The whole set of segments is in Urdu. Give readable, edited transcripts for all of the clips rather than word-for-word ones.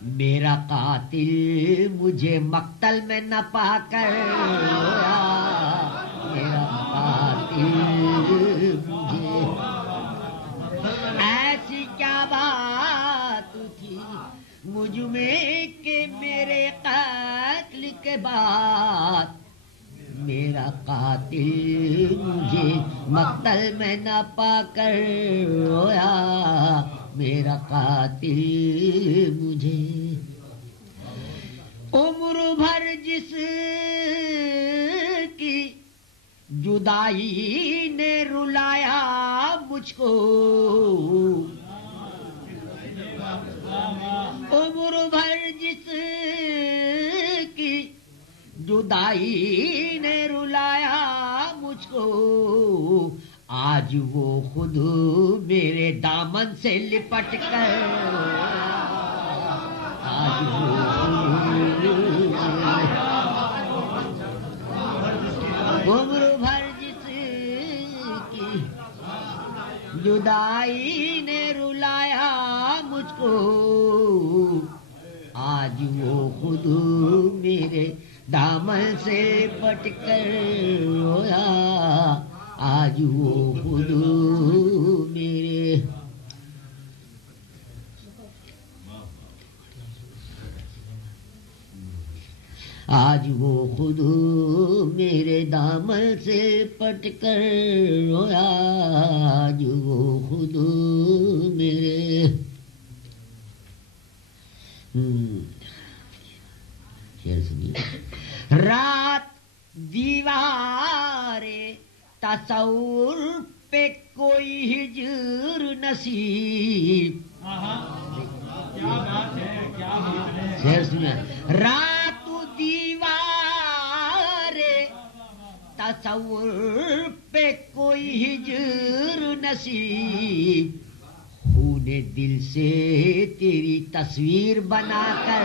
میرا قاتل مجھے مقتل میں نہ پا کر رویا، میرا قاتل مجھے، ایسی کیا بات تھی مجھ میں کہ میرے قتل کے بعد میرا قاتل مجھے مقتل میں نہ پا کر رویا، میرا قاتل مجھے عمر بھر جس کی جدائی نے رلایا مجھ کو، عمر بھر جس کی جدائی نے رلایا مجھ کو، آج وہ خود میرے دامن سے لپٹ کر، آج وہ عمر بھر جس کی جدائی نے رلایا مجھ کو، آج وہ خود میرے دامن سے لپٹ کر رویا، آج وہ خود میرے آج وہ خود میرے دامن سے پٹ کر رویا، آج وہ خود میرے رات دیوار تصور پہ کوئی ہجر نصیب، شعر سنیں، رات دیوار تصور پہ کوئی ہجر نصیب، خون دل سے تیری تصویر بنا کر،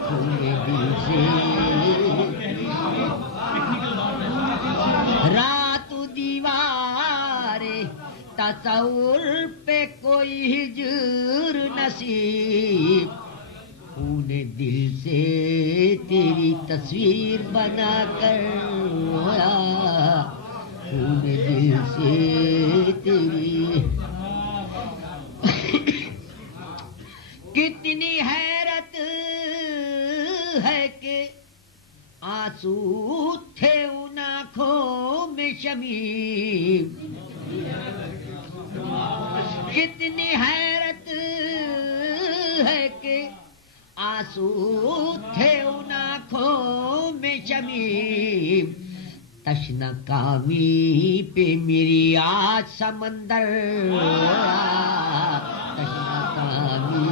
خون دل سے رات دیوار تصور پہ کوئی ہجر نصیب، خون دل سے تیری تصویر بنا کر رویا، خون دل سے تیری کتنی حیرت ہے کہ آنسو تھے ان آنکھوں میں شمیم، کتنی حیرت ہے کہ آنسو تھے ان آنکھوں میں شمیم، تشنہ کامی پہ میری آج سمندر، تشنہ کامی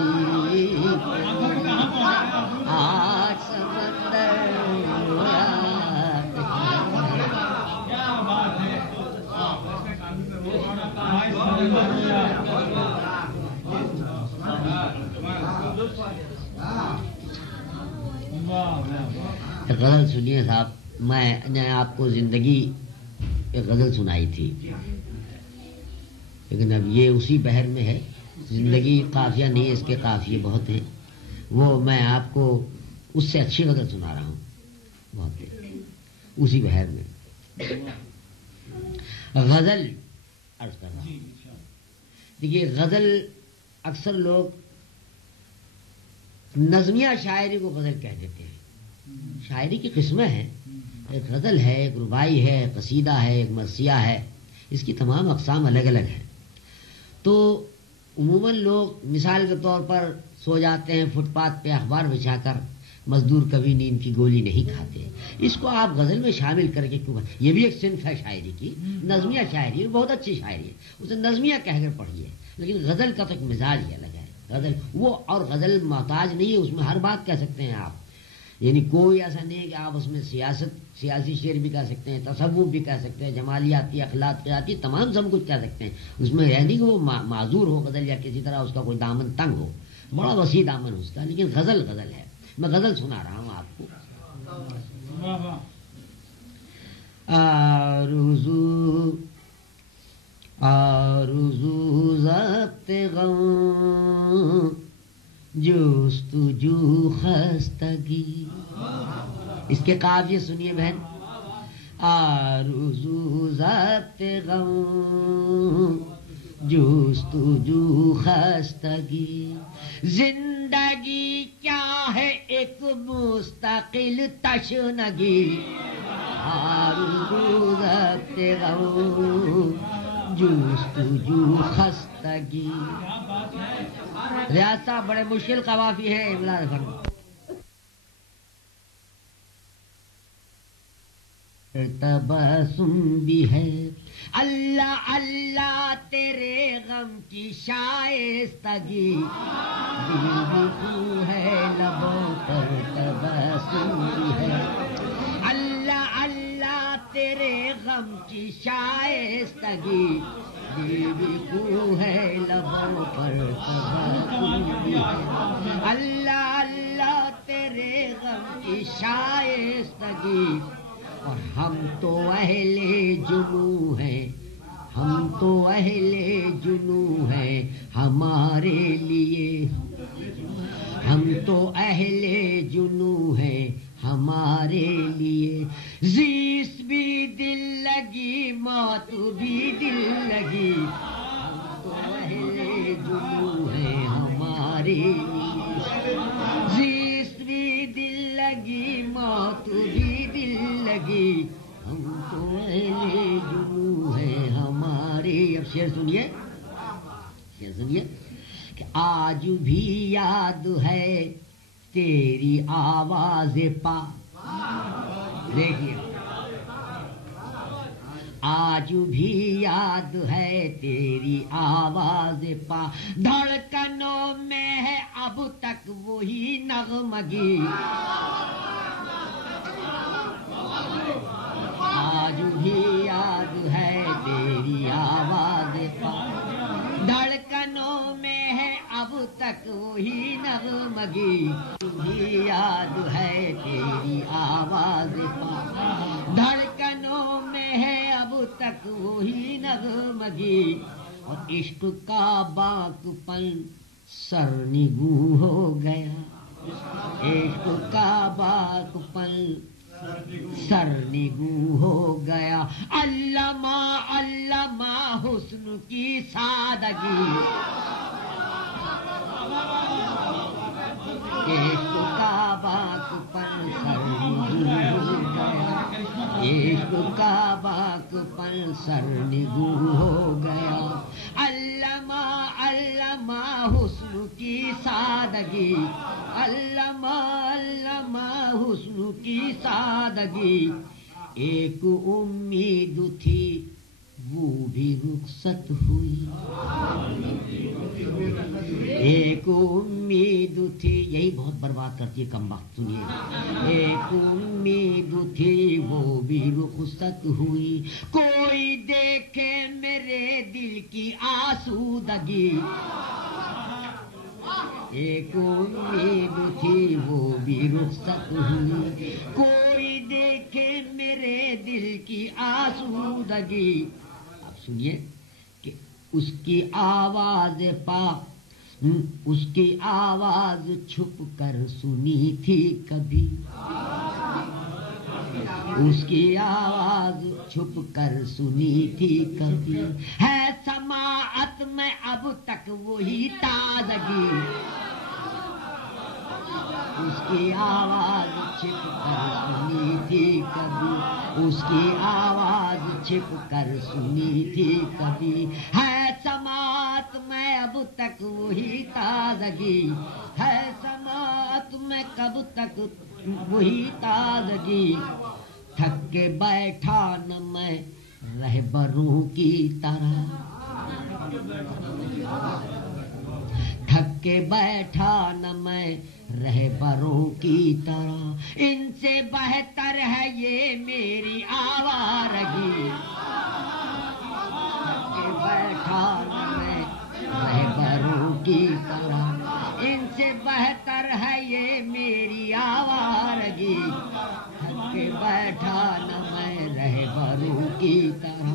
آج سمندر، غزل سنیے صاحب، میں نے آپ کو زندگی ایک غزل سنائی تھی، لیکن اب یہ اسی بحر میں ہے، زندگی قافیہ نہیں ہے، اس کے قافیے بہت ہیں، وہ میں آپ کو اس سے اچھی غزل سنا رہا ہوں، بہت اسی بحر میں غزل عرض کر رہا ہوں۔ دیکھیے غزل اکثر لوگ نظمیہ شاعری کو غزل کہہ دیتے ہیں، شاعری کی قسمیں ہیں، ایک غزل ہے، ایک ربائی ہے، قصیدہ ہے، ایک مرثیہ ہے، اس کی تمام اقسام الگ الگ ہیں۔ تو عموماً لوگ مثال کے طور پر سو جاتے ہیں فٹ پاتھ پہ اخبار بچھا کر، مزدور کبھی نیند کی گولی نہیں کھاتے، اس کو آپ غزل میں شامل کر کے کیوں؟ یہ بھی ایک صنف ہے شاعری کی، نظمیہ شاعری ہے، بہت اچھی شاعری ہے، اسے نظمیہ کہہ کر پڑھیے، لیکن غزل کا تو ایک مزاج ہی الگ ہے، غزل وہ، اور غزل محتاج نہیں ہے، اس میں ہر بات کہہ سکتے ہیں آپ، یعنی کوئی ایسا نہیں ہے کہ آپ اس میں سیاسی شعر بھی کہہ سکتے ہیں، تصوف بھی کہہ سکتے ہیں، جمالیاتی، اخلاقیاتی، تمام سب کچھ کہہ سکتے ہیں، اس میں یہ نہیں کہ وہ معذور ہو غزل یا کسی طرح اس کا کوئی دامن تنگ ہو، بڑا وسیع دامن اس کا، لیکن غزل غزل ہے۔ میں غزل سنا رہا ہوں آپ کو۔ آرزو ضبط غم جستجو خستگی. اس کے قافیے سنیے بہن. آرزو ضبط غم جستجو خستگی. زندگی کیا ہے ایک مستقل تشنگی. آرزو ضبط غم جستجو خستگی. ریاض صاحب بڑے مشکل قوافی ہیں. املا فرما تبسم بھی ہے اللہ اللہ تیرے غم کی شائستگی. دل بھی تو ہے لبوں پر تبسم بھی ہے اللہ اللہ تیرے غم کی شائستگی. دل بھی تو ہے لبوں پر تبسم بھی ہے اللہ اللہ تیرے غم کی شائستگی. اور ہم تو اہل جنوں ہیں ہم تو اہل جنوں ہیں ہمارے لیے. ہم تو اہل جنوں ہیں ہمارے لیے. زیست بھی دل لگی موت بھی دل لگی. ہم تو اہل جنوں ہیں ہمارے لیے. زیست بھی دل لگی موت بھی دل لگی. ہم تو اہل جنوں ہیں ہمارے. اب شعر سنیے شعر سنیے کہ آج بھی یاد ہے تیری آواز پا. دیکھیے آج بھی یاد ہے تیری آواز پا. دھڑکنوں میں ہے اب تک وہی نغمگی. آج بھی یاد ہے تیری آواز پا. دھڑکنوں میں ہے اب تک وہی نغمگی. بھی یاد ہے تیری آواز پا. دھڑکنوں میں ہے اب تک وہی نغمگی. اور عشق کا باک پن سرنگوں ہو گیا. عشق کا باک پن سرنگوں ہو گیا. علامہ علامہ حسن کی سادگی. عشق کا باک پن سرنگوں ہو گیا. عشق کا باک پن سرنگوں ہو گیا. علامہ علامہ حسن کی سادگی. علامہ علامہ حسن کی سادگی. ایک امید تھی وہ بھی رخصت ہوئی. ایک امید تھی یہی بہت برباد کرتی ہے کم وقت. سنیے ایک امید تھی وہ بھی رخصت ہوئی. کوئی دیکھے میرے دل کی آسودگی. ایک امید تھی وہ بھی رخصت ہوئی. کوئی دیکھے میرے دل کی آسودگی. اب سنیے کہ اس کی آواز پاک اس کی آواز چھپ کر سنی تھی کبھی. اس کی آواز چھپ کر سنی تھی کبھی. ہے سماعت میں اب تک وہی تازگی. اس کی آواز چھپ کر سنی تھی کبھی. اس کی آواز چھپ کر سنی تھی کبھی. ہے سماعت میں اب تک وہی تازگی. ہے سماعت میں کب تک وہی تازگی. تھک کے بیٹھا نہ میں رہبروں کی طرح. تھک کے بیٹھا نہ میں رہبروں کی طرح. ان سے بہتر ہے یہ میری آوارگی. تھک کے بیٹھا نہ میں رہبروں کی طرح. ان سے بہتر ہے یہ میری آوارگی. تھک کے بیٹھا نہ میں رہبروں کی طرح.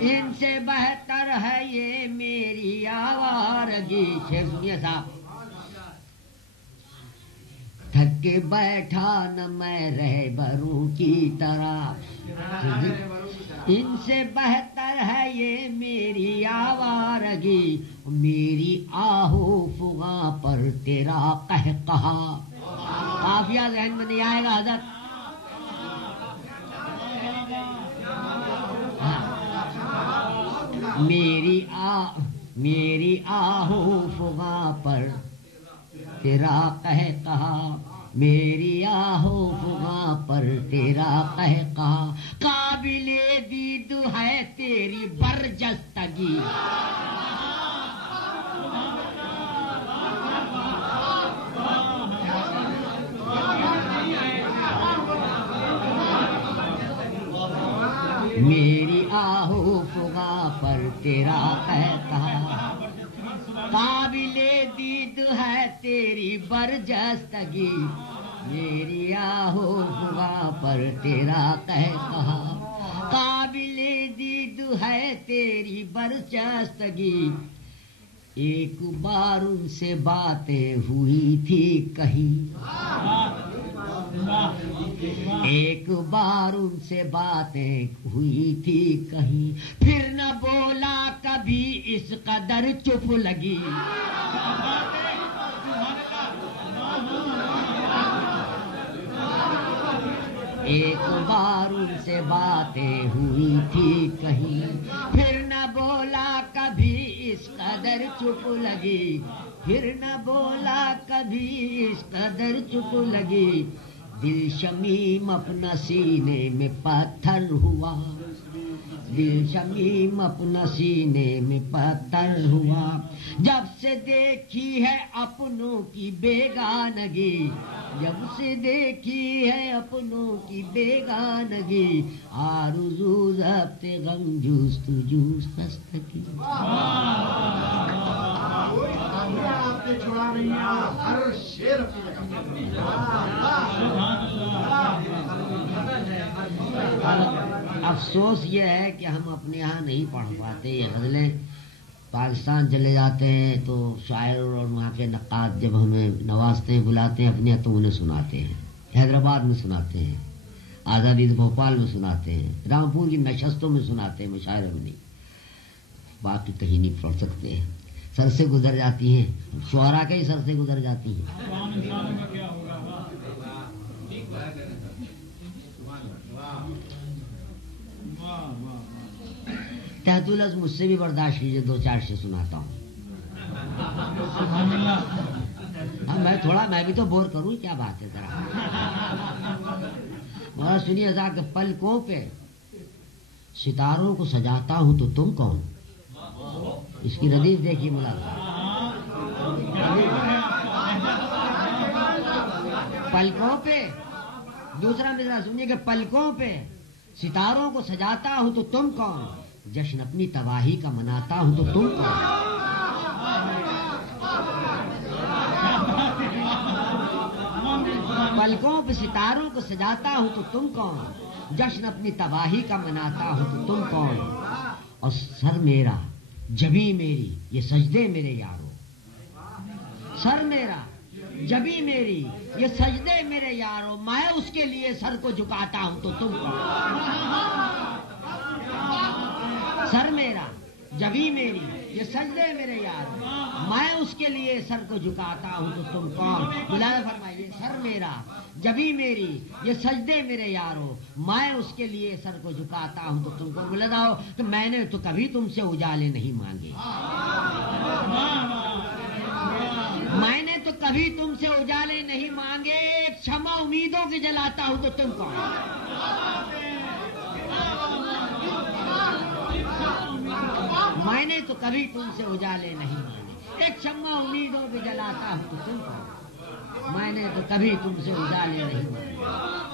ان سے بہتر ہے یہ میری آوارگی. شیخ سنیے صاحب تھک کے بیٹھا نہ میں رہبروں کی طرح، ان سے بہتر ہے یہ میری آوارگی، میری آہو فغاں پر تیرا قہقہا۔ قافیہ ذہن میں نہیں آئے گا حضرت؟ میری آہو فغاں پر تیرا قہقہا، میری آہو فغاں پر تیرا قہقہا، قابل دید ہے تیری برجستگی۔ میری آہو فغاں پر تیرا قہقہا، قابل دید ہے تیری برجستگی، میری آہو فغاں پر تیرا قہقہا، قابل دید ہے تیری برجستگی۔ ایک بار ان سے باتیں ہوئی تھی کہیں، ایک بار ان سے باتیں ہوئی تھی کہیں، پھر نہ بولا کبھی اس قدر چپ لگی۔ ایک بار ان سے باتیں ہوئی تھی کہیں، پھر نہ بولا کبھی اس قدر چپ لگی، پھر نہ بولا کبھی اس قدر چپ لگی۔ دل شمیم اپنا سینے میں پتھر ہوا، دل شمیم اپنا سینے میں پتھر ہوا، جب سے دیکھی ہے اپنوں کی بیگانگی، جب سے دیکھی ہے اپنوں کی بیگانگی، آرزو ضبط غم جستجو خستگی۔ افسوس یہ ہے کہ ہم اپنے یہاں نہیں پڑھ پاتے یہ غزلیں، پاکستان چلے جاتے ہیں تو شاعر اور وہاں کے نقاد جب ہمیں نوازتے ہیں بلاتے ہیں اپنے تو انہیں سناتے ہیں، حیدرآباد میں سناتے ہیں، آزادی بھوپال میں سناتے ہیں، رامپور کی نشستوں میں سناتے ہیں، مشاعروں میں نہیں، باقی کہیں نہیں پڑھ سکتے ہیں، سر سے گزر جاتی ہیں، شعراء کے ہی سر سے گزر جاتی ہیں۔ تحت العز مجھ سے بھی برداشت کیجیے، دو چار شعر سناتا ہوں۔ میں بھی تو بور کروں، کیا بات ہے ذرا سنیے ذرا کہ پلکوں پہ ستاروں کو سجاتا ہوں تو تم کون، اس کی ردیف دیکھیے ملا۔ پلکوں پہ دوسرا مصرع سنیے کہ پلکوں پہ ستاروں کو سجاتا ہوں تو تم کون، جشن اپنی تباہی کا مناتا ہوں تو تم کون۔ پلکوں پہ ستاروں کو سجاتا ہوں تو تم کون، جشن اپنی تباہی کا مناتا ہوں تو تم کون، اور سر میرا جبیں میری یہ سجدے میرے یارو، سر میرا جبیں میری یہ سجدے میرے یارو، میں اس کے لیے سر کو جھکاتا ہوں تو تم کون۔ سر میرا جبیں میری یہ سجدے میرے یارو، میں اس کے لیے سر کو جھکاتا ہوں تو تم کون۔ بلائے فرمائیے، سر میرا جبیں میری یہ سجدے میرے یارو، میں اس کے لیے سر کو جھکاتا ہوں تو تم کون۔ بولے جاؤ کہ میں نے تو کبھی تم سے اجالے نہیں مانگے، میں نے تو کبھی تم سے اجالے نہیں مانگے، ایک شمع امیدوں کی جلاتا ہوں تو تم کون۔ میں نے تو کبھی تم سے اجالے نہیں مانگے، ایک شمع امیدوں کی جلاتا ہوں تو تم کون۔ میں نے تو کبھی تم سے اجالے نہیں مانگے،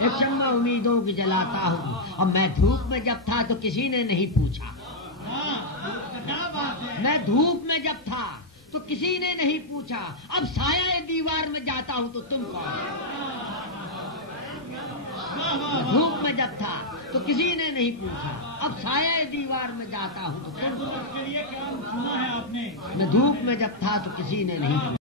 ایک شمع امیدوں کی جلاتا ہوں، اور میں دھوپ میں جب تھا تو کسی نے نہیں پوچھا، میں دھوپ میں جب تھا تو کسی نے نہیں پوچھا، اب سایہ دیوار میں جاتا ہوں تو تم کون۔ دھوپ میں جب تھا تو کسی نے نہیں پوچھا، اب سایہ دیوار میں جاتا ہوں تو تم کون۔ میں دھوپ میں جب تھا تو کسی نے نہیں پوچھا۔